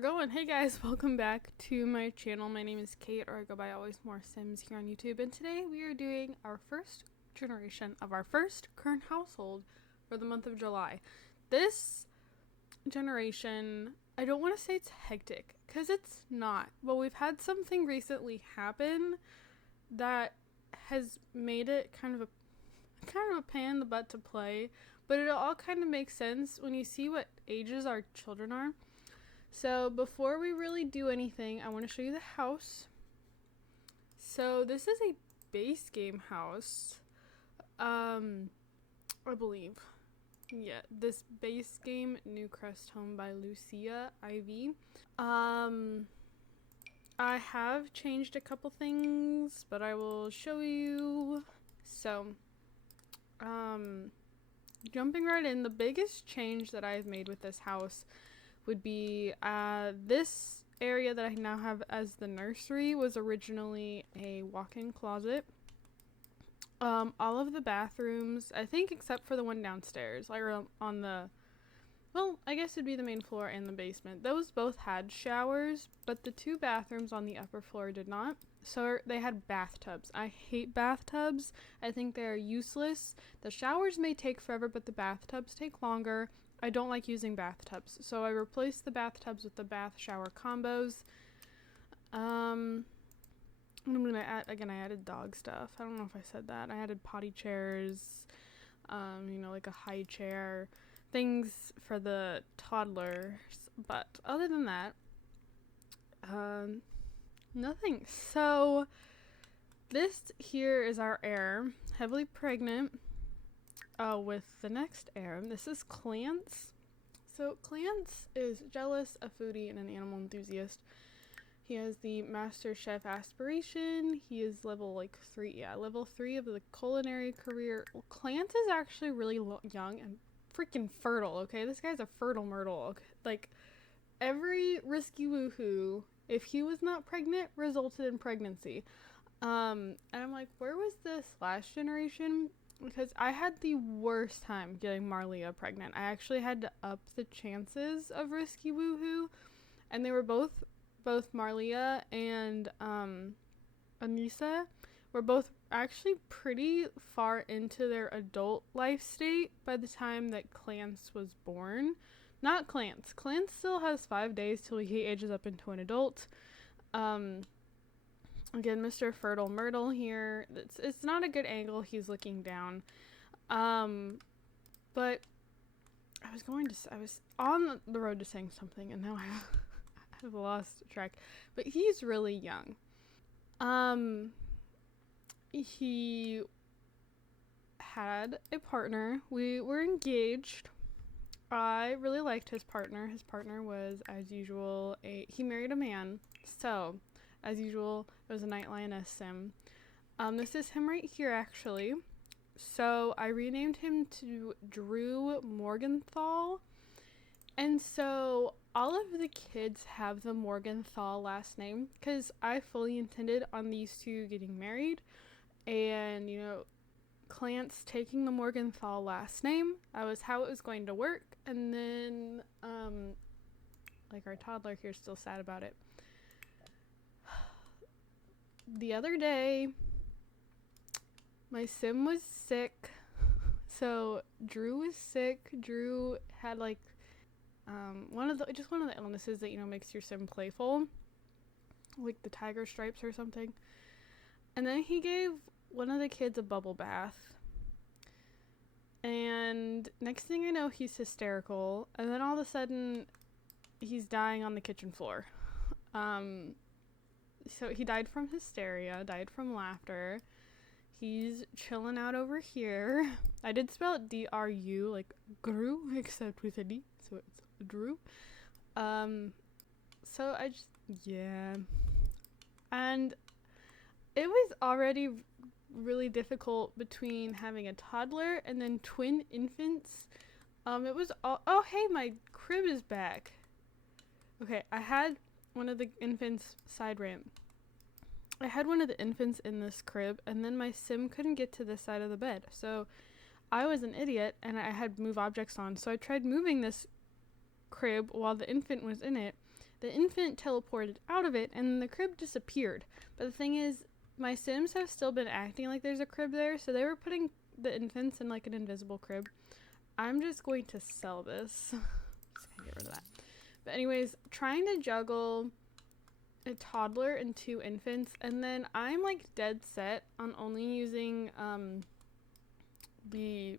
We're going. Hey guys, welcome back to my channel. My name is Kate, or I go by AlwaysMoreSims here on YouTube, and today we are doing our first generation of our first current household for the month of July. This generation, I don't want to say it's hectic, because it's not, but we've had something recently happen that has made it kind of a pain in the butt to play, but it all kind of makes sense when you see what ages our children are. So before we really do anything, I want to show you the house. So this is a base game house, I believe. Yeah, this base game, New Crest Home by Lucia Ivy. I have changed a couple things, but I will show you. So, jumping right in, the biggest change that I've made with this house would be this area that I now have as the nursery was originally a walk-in closet. All of the bathrooms, I think except for the one downstairs, like on the, well, I guess it'd be the main floor and the basement. Those both had showers, but the two bathrooms on the upper floor did not. So they had bathtubs. I hate bathtubs. I think they're useless. The showers may take forever, but the bathtubs take longer. I don't like using bathtubs, so I replaced the bathtubs with the bath shower combos. I added dog stuff. I don't know if I said that. I added potty chairs, like a high chair, things for the toddlers. But other than that, nothing. So this here is our heir, heavily pregnant. With the next heir, this is Clance. So Clance is jealous, a foodie, and an animal enthusiast. He has the Master Chef aspiration. He is level 3. Yeah, level 3 of the culinary career. Well, Clance is actually really young and freaking fertile, okay? This guy's a fertile myrtle, okay? Like, every risky woohoo, if he was not pregnant, resulted in pregnancy. And I'm like, where was this last generation? Because I had the worst time getting Marlia pregnant. I actually had to up the chances of risky woohoo, and they were both Marlia and Anissa were both actually pretty far into their adult life state by the time that Clance was born. Not Clance. Clance still has 5 days till he ages up into an adult. Again, Mr. Fertile Myrtle here. It's not a good angle. He's looking down. But I was on the road to saying something, and now I've lost track. But he's really young. He had a partner. We were engaged. I really liked his partner. His partner was, as usual, he married a man. So, as usual, it was a night lioness sim. This is him right here, actually. So I renamed him to Drew Morgenthall. And so all of the kids have the Morgenthall last name because I fully intended on these two getting married. And, Clance taking the Morgenthall last name. That was how it was going to work. And then, our toddler here is still sad about it. The other day, my sim was sick. So Drew was sick. Drew had one of the illnesses that makes your sim playful, like the tiger stripes or something. And then he gave one of the kids a bubble bath. And next thing I know, he's hysterical. And then all of a sudden, he's dying on the kitchen floor. So he died from hysteria, died from laughter. He's chilling out over here. I did spell it D-R-U, like Gru, except with a D, so it's Drew. Yeah. And it was already really difficult between having a toddler and then twin infants. It was oh, hey, my crib is back. Okay, I had one of the infants side ramp. I had one of the infants in this crib, and then my sim couldn't get to this side of the bed. So I was an idiot, and I had move objects on. So I tried moving this crib while the infant was in it. the infant teleported out of it and the crib disappeared. But the thing is, my Sims have still been acting like there's a crib there, so they were putting the infants in like an invisible crib. I'm just going to sell this. Just gonna get rid of that. But anyways, trying to juggle a toddler and 2 infants, and then I'm like dead set on only using the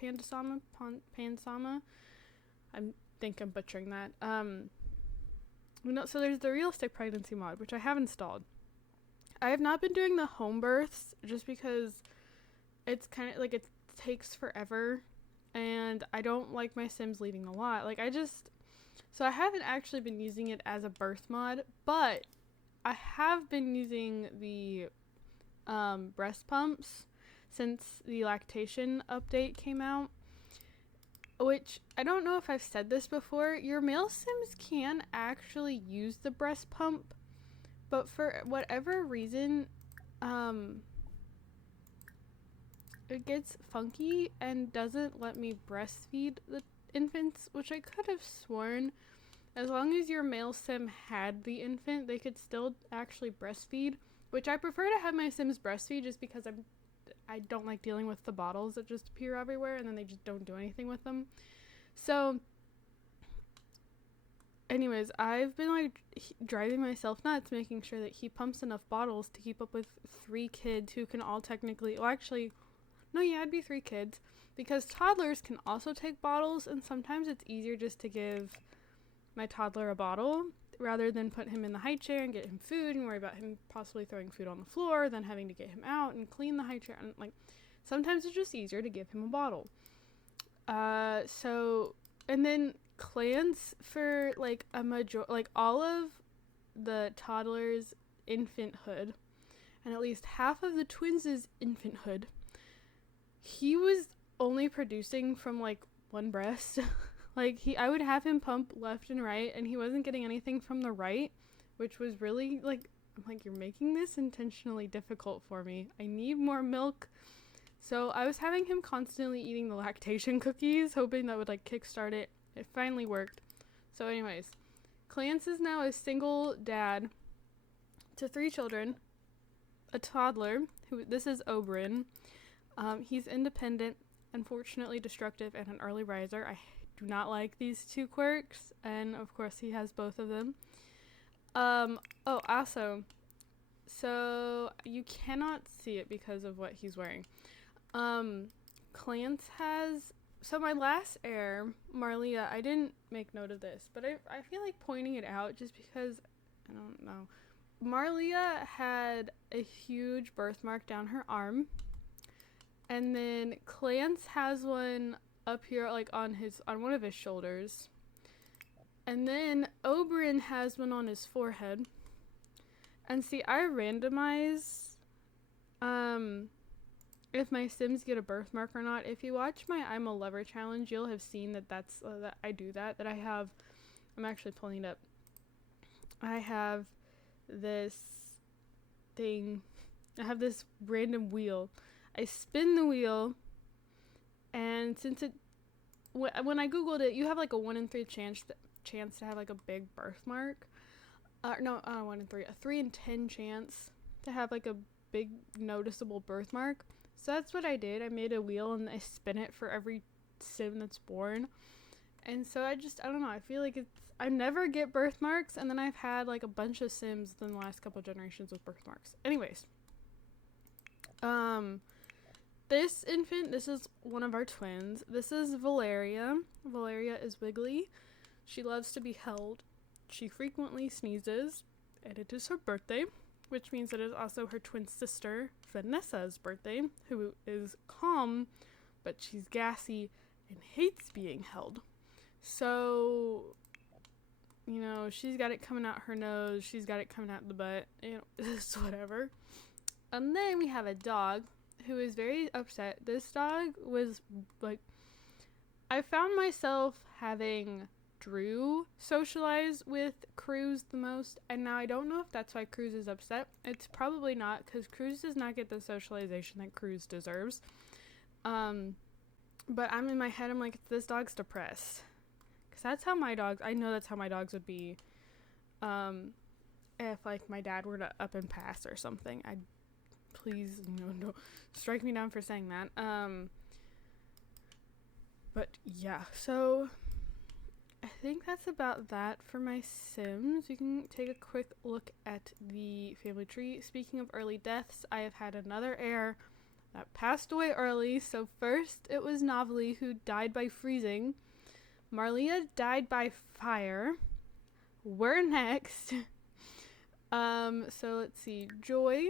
Pansama. I think I'm butchering that. So there's the realistic pregnancy mod, which I have installed. I have not been doing the home births just because it's kind of like it takes forever, and I don't like my Sims leaving a lot. So I haven't actually been using it as a birth mod, but I have been using the breast pumps since the lactation update came out, which I don't know if I've said this before. Your male Sims can actually use the breast pump, but for whatever reason, it gets funky and doesn't let me breastfeed the infants, which I could have sworn as long as your male Sim had the infant, they could still actually breastfeed, which I prefer to have my Sims breastfeed just because I don't like dealing with the bottles that just appear everywhere and then they just don't do anything with them. So anyways, I've been like driving myself nuts making sure that he pumps enough bottles to keep up with 3 kids who can all technically, it'd be 3 kids, because toddlers can also take bottles, and sometimes it's easier just to give my toddler a bottle rather than put him in the high chair and get him food and worry about him possibly throwing food on the floor, then having to get him out and clean the high chair. And sometimes it's just easier to give him a bottle. And then clans for all of the toddler's infanthood and at least half of the twins' infanthood, he was only producing from 1 breast. I would have him pump left and right, and he wasn't getting anything from the right, which was really you're making this intentionally difficult for me. I need more milk. So I was having him constantly eating the lactation cookies, hoping that would kickstart it. It finally worked. So anyways, Clance is now a single dad to 3 children, a toddler, this is Oberyn. He's independent, unfortunately destructive, and an early riser. I do not like these 2 quirks, and of course he has both of them. Also, so you cannot see it because of what he's wearing. Clance has, so my last heir, Marlia, I didn't make note of this, but I feel like pointing it out just because, I don't know. Marlia had a huge birthmark down her arm, and then Clance has one up here on one of his shoulders, and then Oberyn has one on his forehead. And see, I randomize if my Sims get a birthmark or not. If you watch my I'm a Lover challenge, you'll have seen that that I do that I'm actually pulling it up. I have this thing, I have this random wheel. I spin the wheel, and since when I googled it, you have a 1 in 3 chance to have a big birthmark. 1 in 3, a 3 in 10 chance to have a big noticeable birthmark. So that's what I did. I made a wheel and I spin it for every Sim that's born. And so I don't know, I feel like I never get birthmarks, and then I've had a bunch of Sims in the last couple generations with birthmarks. Anyways, this infant, this is one of our twins. This is Valeria. Valeria is wiggly. She loves to be held. She frequently sneezes, and it is her birthday, which means it is also her twin sister, Vanessa's birthday, who is calm, but she's gassy and hates being held. So, she's got it coming out her nose, she's got it coming out the butt, it's whatever. And then we have a dog who is very upset. This dog was I found myself having Drew socialize with Cruz the most, and now I don't know if that's why Cruz is upset. It's probably not, because Cruz does not get the socialization that Cruz deserves. But I'm in my head, I'm this dog's depressed, Because that's how my dogs, I know that's how my dogs would be. If like my dad were to up and pass or something, I'd please, don't strike me down for saying that. But yeah, so I think that's about that for my Sims. We can take a quick look at the family tree. Speaking of early deaths, I have had another heir that passed away early. So first it was Novely, who died by freezing. Marlia died by fire. We're next. So let's see. Joy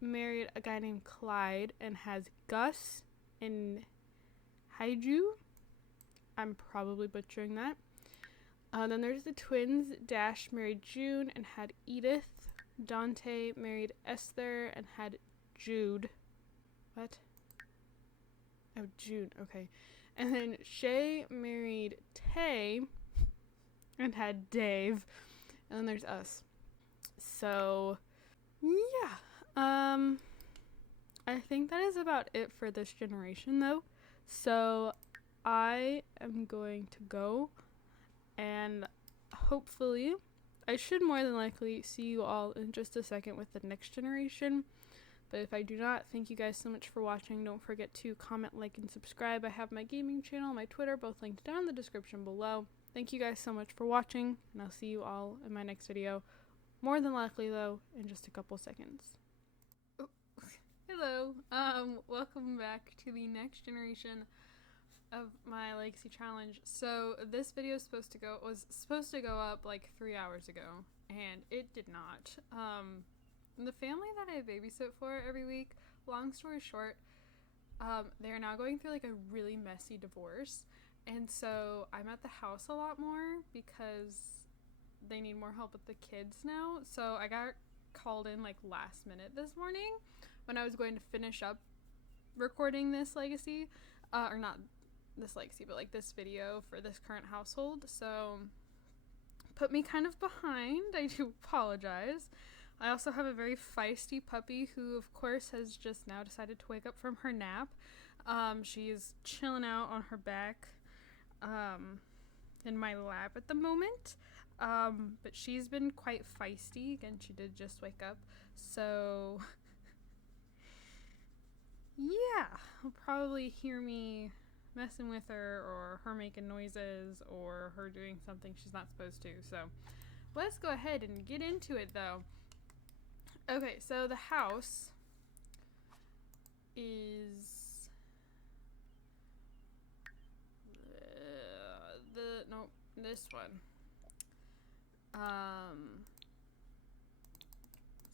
married a guy named Clyde and has Gus and Haiju. I'm probably butchering that. Then there's the twins. Dash married June and had Edith. Dante married Esther and had Jude. What? Oh, June. Okay. And then Shay married Tay and had Dave. And then there's us. So, yeah. I think that is about it for this generation, though. So, I am going to go, and hopefully, I should more than likely see you all in just a second with the next generation. But if I do not, thank you guys so much for watching. Don't forget to comment, like, and subscribe. I have my gaming channel, my Twitter, both linked down in the description below. Thank you guys so much for watching, and I'll see you all in my next video. More than likely, though, in just a couple seconds. Oh, hello. Welcome back to the next generation of my legacy challenge. So this video was supposed to go up like 3 hours ago, and it did not. The family that I babysit for every week, long story short, they're now going through like a really messy divorce, and so I'm at the house a lot more because they need more help with the kids now. So I got called in like last minute this morning when I was going to finish up recording this legacy, or not this legacy, but like this video for this current household. So put me kind of behind. I do apologize. I also have a very feisty puppy who of course has just now decided to wake up from her nap. She's chilling out on her back in my lap at the moment. But she's been quite feisty. Again, she did just wake up. So yeah, you'll probably hear me messing with her, or her making noises, or her doing something she's not supposed to. So let's go ahead and get into it though. Okay, so the house is this one.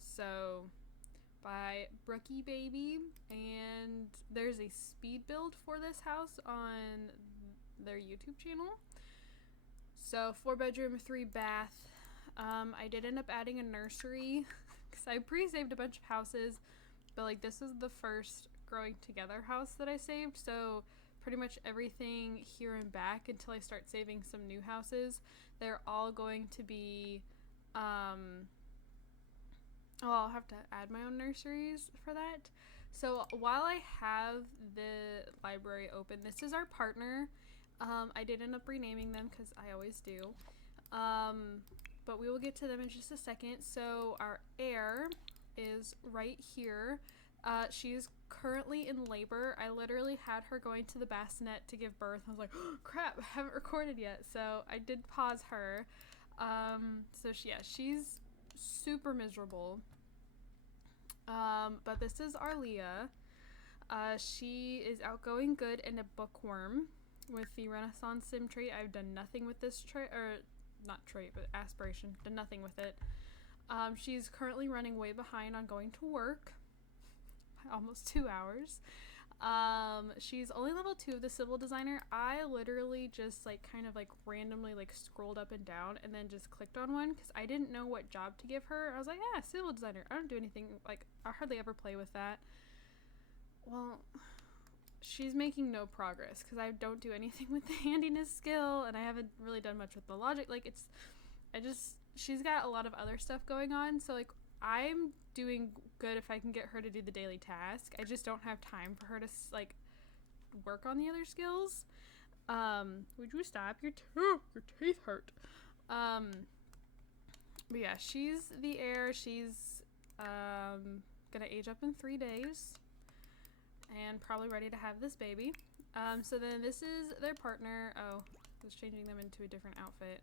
So by Brookie Baby, and there's a speed build for this house on their YouTube channel. So 4-bedroom, 3-bath. I did end up adding a nursery because I pre-saved a bunch of houses, but like this is the first growing together house that I saved. So pretty much everything here and back until I start saving some new houses, they're all going to be I'll have to add my own nurseries for that. So while I have the library open, this is our partner. I did end up renaming them because I always do. But we will get to them in just a second. So our heir is right here. She's currently in labor. I literally had her going to the bassinet to give birth. I was like, oh, crap, I haven't recorded yet. So I did pause her. She's super miserable. But this is Arlia. She is outgoing, good, and a bookworm with the Renaissance Sim trait. I've done nothing with this trait, or not trait, but aspiration. Done nothing with it. She's currently running way behind on going to work. Almost 2 hours. She's only level 2 of the civil designer. I literally just kind of randomly scrolled up and down and then just clicked on one because I didn't know what job to give her. I was like, yeah, civil designer. I don't do anything, I hardly ever play with that. Well, she's making no progress because I don't do anything with the handiness skill, and I haven't really done much with the logic. She's got a lot of other stuff going on, so I'm doing good if I can get her to do the daily task. I just don't have time for her to work on the other skills. Would you stop? Your teeth hurt. But yeah, she's the heir. She's gonna age up in 3 days and probably ready to have this baby. So then this is their partner. Oh, I was changing them into a different outfit.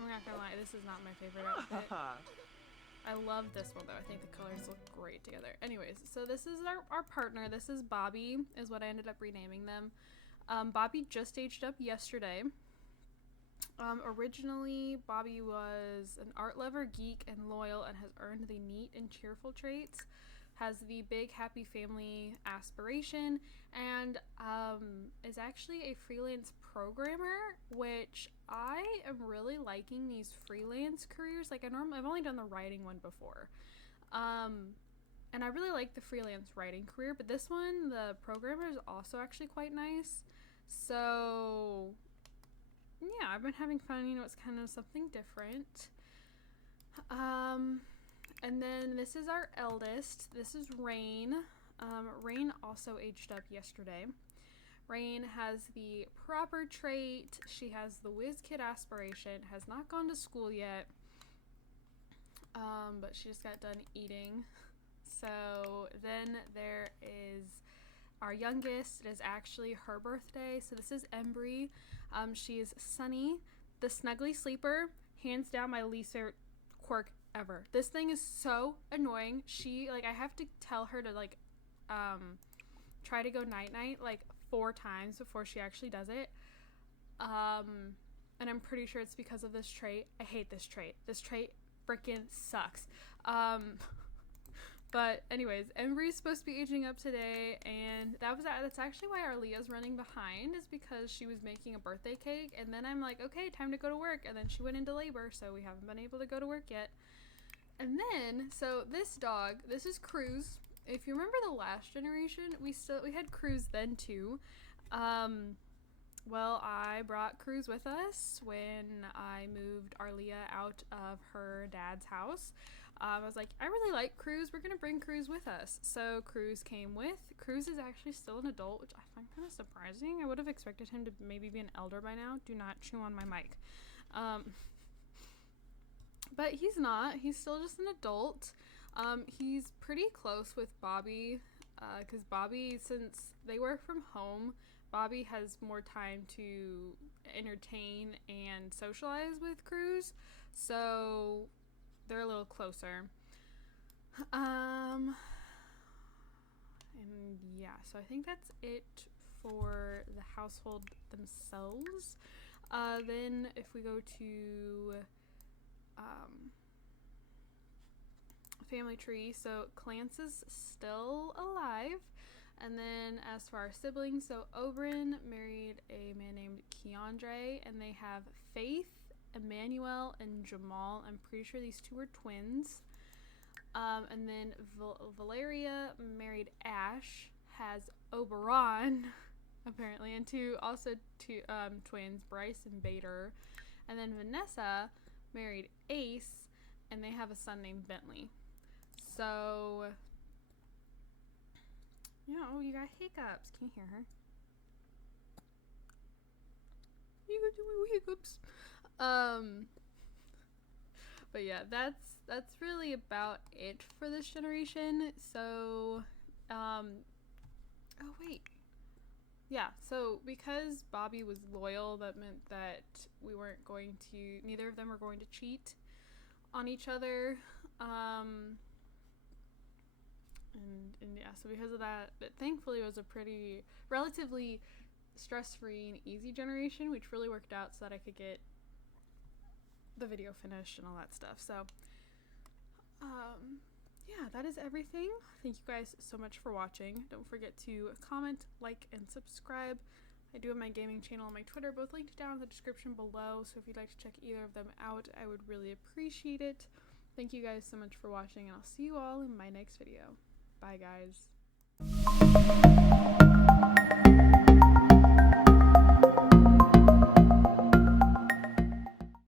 I'm not gonna lie, this is not my favorite outfit. I love this one though. I think the colors look great together. Anyways, so this is our partner. This is Bobby, is what I ended up renaming them. Bobby just aged up yesterday. Originally, Bobby was an art lover, geek, and loyal, and has earned the neat and cheerful traits. Has the big happy family aspiration, and is actually a freelance programmer, which I am really liking these freelance careers. Like I've only done the writing one before, and I really like the freelance writing career, but this one, the programmer, is also actually quite nice. So yeah, I've been having fun. You know, it's kind of something different. And then this is our eldest. This is Rain. Rain also aged up yesterday. Rain has the proper trait. She has the whiz kid aspiration. Has not gone to school yet. But she just got done eating. So then there is our youngest. It is actually her birthday. So this is Embry. She is Sunny, the snuggly sleeper. Hands down my least favorite quirk ever. This thing is so annoying. She, like, I have to tell her to, like, try to go night-night, like, 4 times before she actually does it. And I'm pretty sure it's because of this trait. I hate this trait. This trait freaking sucks. But anyways, Embry's supposed to be aging up today, and that's actually why our Leah's running behind, is because she was making a birthday cake, and then I'm like, okay, time to go to work, and then she went into labor, so we haven't been able to go to work yet. And then, so this dog, this is Cruz. If you remember the last generation, we had Cruz then too. Well, I brought Cruz with us when I moved Arlia out of her dad's house. I was like, I really like Cruz. We're going to bring Cruz with us. So Cruz came with. Cruz is actually still an adult, which I find kind of surprising. I would have expected him to maybe be an elder by now. Do not chew on my mic. But he's not. He's still just an adult. He's pretty close with Bobby, because Bobby, since they work from home, Bobby has more time to entertain and socialize with Cruz, so they're a little closer. And yeah, so I think that's it for the household themselves. Then if we go to family tree, so Clance is still alive. And then as for our siblings, so Oberyn married a man named Keandre, and they have Faith, Emmanuel, and Jamal. I'm pretty sure these 2 are twins. And then Valeria married Ash, has Oberon, apparently, and two twins, Bryce and Bader. And then Vanessa married Ace, and they have a son named Bentley. So yeah, oh, you got hiccups. Can you hear her? You got doing hiccups. But yeah, that's really about it for this generation. So, oh wait. Yeah, so because Bobby was loyal, that meant that neither of them were going to cheat on each other. And yeah, so because of that, it thankfully was a pretty relatively stress-free and easy generation, which really worked out so that I could get the video finished and all that stuff. So yeah, that is everything. Thank you guys so much for watching. Don't forget to comment, like, and subscribe. I do have my gaming channel and my Twitter, both linked down in the description below, so if you'd like to check either of them out, I would really appreciate it. Thank you guys so much for watching, and I'll see you all in my next video. Bye, guys.